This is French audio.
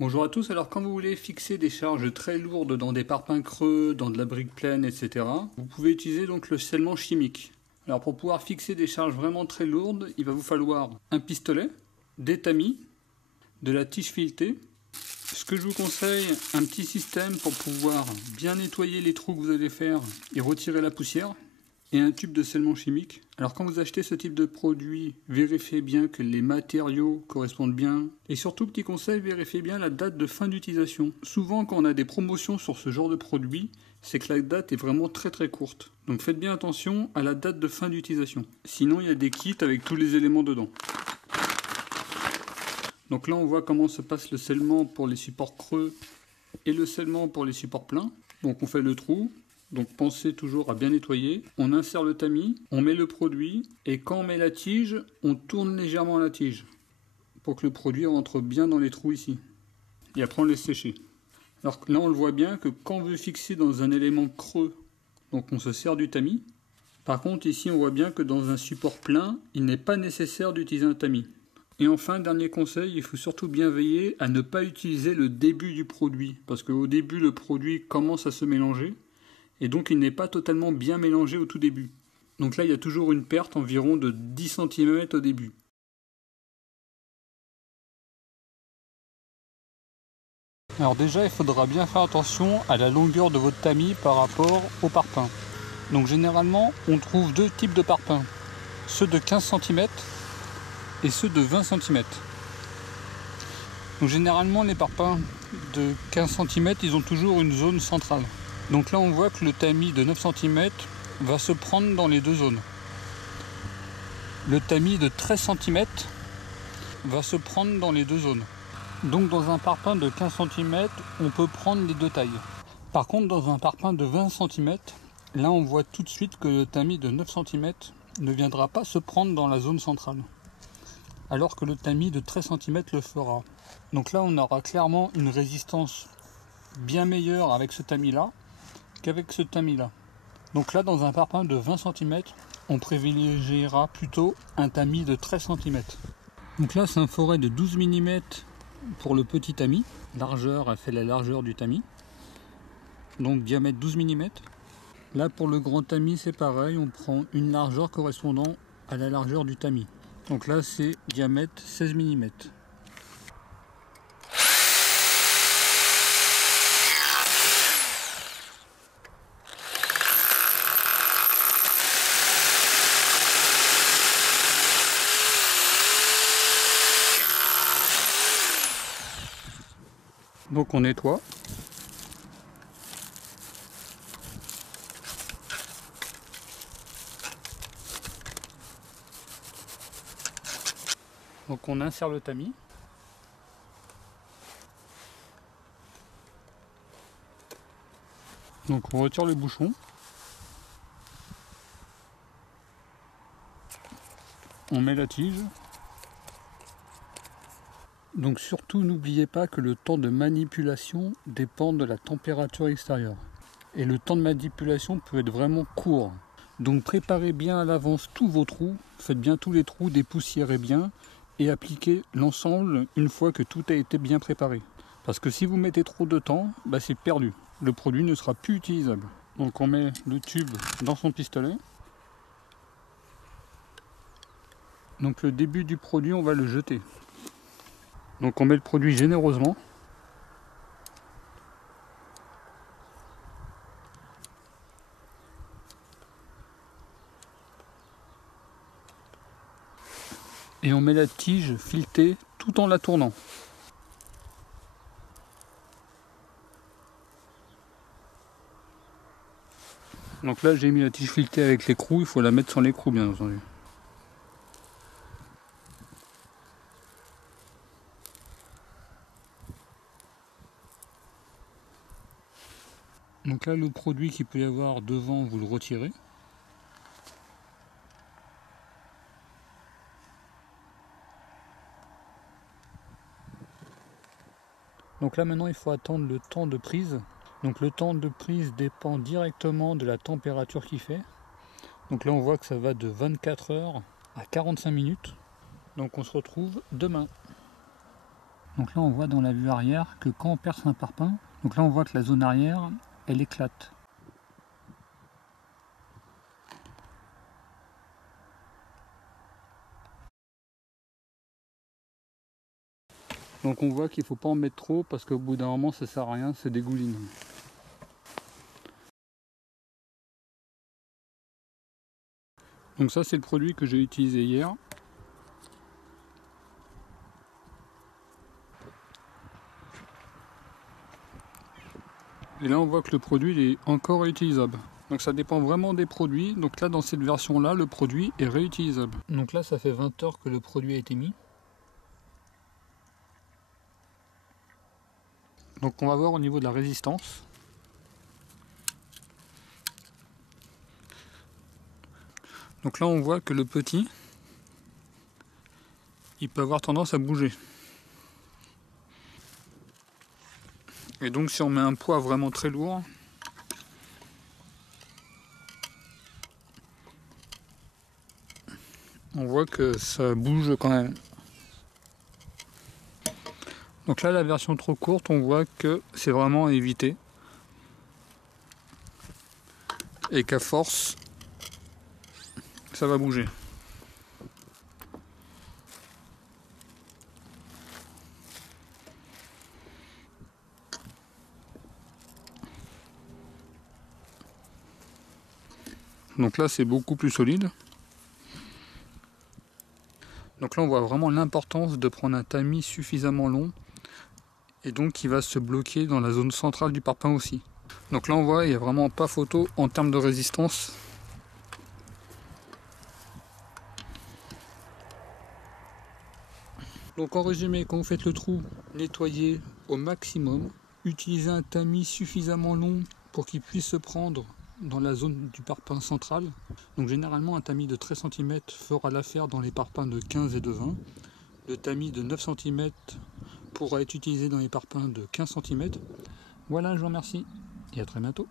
Bonjour à tous, alors quand vous voulez fixer des charges très lourdes dans des parpaings creux, dans de la brique pleine, etc., vous pouvez utiliser donc le scellement chimique. Alors pour pouvoir fixer des charges vraiment très lourdes, il va vous falloir un pistolet, des tamis, de la tige filetée. Ce que je vous conseille, un petit système pour pouvoir bien nettoyer les trous que vous allez faire et retirer la poussière, et un tube de scellement chimique. Alors quand vous achetez ce type de produit, vérifiez bien que les matériaux correspondent bien. Et surtout, petit conseil, vérifiez bien la date de fin d'utilisation. Souvent quand on a des promotions sur ce genre de produit, c'est que la date est vraiment très courte. Donc faites bien attention à la date de fin d'utilisation. Sinon il y a des kits avec tous les éléments dedans. Donc là on voit comment se passe le scellement pour les supports creux et le scellement pour les supports pleins. Donc on fait le trou. Donc pensez toujours à bien nettoyer. On insère le tamis, on met le produit et quand on met la tige, on tourne légèrement la tige pour que le produit rentre bien dans les trous ici. Et après on laisse sécher. Alors là on le voit bien que quand on veut fixer dans un élément creux, donc on se sert du tamis. Par contre ici on voit bien que dans un support plein, il n'est pas nécessaire d'utiliser un tamis. Et enfin, dernier conseil, il faut surtout bien veiller à ne pas utiliser le début du produit, parce qu'au début le produit commence à se mélanger, et donc il n'est pas totalement bien mélangé au tout début. Donc là il y a toujours une perte environ de 10 cm au début. Alors déjà il faudra bien faire attention à la longueur de votre tamis par rapport au parpaing. Donc généralement on trouve deux types de parpaings, ceux de 15 cm et ceux de 20 cm. Donc généralement les parpaings de 15 cm ils ont toujours une zone centrale. Donc là on voit que le tamis de 9 cm va se prendre dans les deux zones. Le tamis de 13 cm va se prendre dans les deux zones. Donc dans un parpaing de 15 cm, on peut prendre les deux tailles. Par contre dans un parpaing de 20 cm, là on voit tout de suite que le tamis de 9 cm ne viendra pas se prendre dans la zone centrale. Alors que le tamis de 13 cm le fera. Donc là on aura clairement une résistance bien meilleure avec ce tamis là qu'avec ce tamis là. Donc là dans un parpaing de 20 cm, on privilégiera plutôt un tamis de 13 cm. Donc là c'est un forêt de 12 mm pour le petit tamis. Largeur, elle fait la largeur du tamis. Donc diamètre 12 mm. Là pour le grand tamis c'est pareil, on prend une largeur correspondant à la largeur du tamis. Donc là c'est diamètre 16 mm. Donc on nettoie. Donc on insère le tamis. Donc on retire le bouchon. On met la tige. Donc surtout n'oubliez pas que le temps de manipulation dépend de la température extérieure. Et le temps de manipulation peut être vraiment court. Donc préparez bien à l'avance tous vos trous, faites bien tous les trous, dépoussiérez bien et appliquez l'ensemble une fois que tout a été bien préparé. Parce que si vous mettez trop de temps, c'est perdu. Le produit ne sera plus utilisable. Donc on met le tube dans son pistolet. Donc le début du produit on va le jeter. Donc on met le produit généreusement. Et on met la tige filetée tout en la tournant. Donc là j'ai mis la tige filetée avec l'écrou, il faut la mettre sans l'écrou bien entendu. Donc là le produit qu'il peut y avoir devant vous le retirez. Donc là maintenant il faut attendre le temps de prise. Donc le temps de prise dépend directement de la température qu'il fait. Donc là on voit que ça va de 24 heures à 45 minutes. Donc on se retrouve demain. Donc là on voit dans la vue arrière que quand on perce un parpaing, donc là on voit que la zone arrière elle éclate. Donc on voit qu'il ne faut pas en mettre trop parce qu'au bout d'un moment ça sert à rien, c'est dégouline. Donc ça c'est le produit que j'ai utilisé hier. Et là on voit que le produit est encore réutilisable. Donc ça dépend vraiment des produits. Donc là dans cette version là le produit est réutilisable. Donc là ça fait 20 heures que le produit a été mis. Donc on va voir au niveau de la résistance. Donc là on voit que le petit, il peut avoir tendance à bouger. Et donc si on met un poids vraiment très lourd, on voit que ça bouge quand même. Donc là la version trop courte, on voit que c'est vraiment à éviter. Et qu'à force, ça va bouger. Donc là c'est beaucoup plus solide. Donc là on voit vraiment l'importance de prendre un tamis suffisamment long et donc qui va se bloquer dans la zone centrale du parpaing aussi. Donc là on voit il n'y a vraiment pas photo en termes de résistance. Donc en résumé, quand vous faites le trou, nettoyez au maximum, utilisez un tamis suffisamment long pour qu'il puisse se prendre dans la zone du parpaing central. Donc généralement un tamis de 13 cm fera l'affaire dans les parpaings de 15 et de 20. Le tamis de 9 cm pourra être utilisé dans les parpaings de 15 cm. Voilà, je vous remercie et à très bientôt.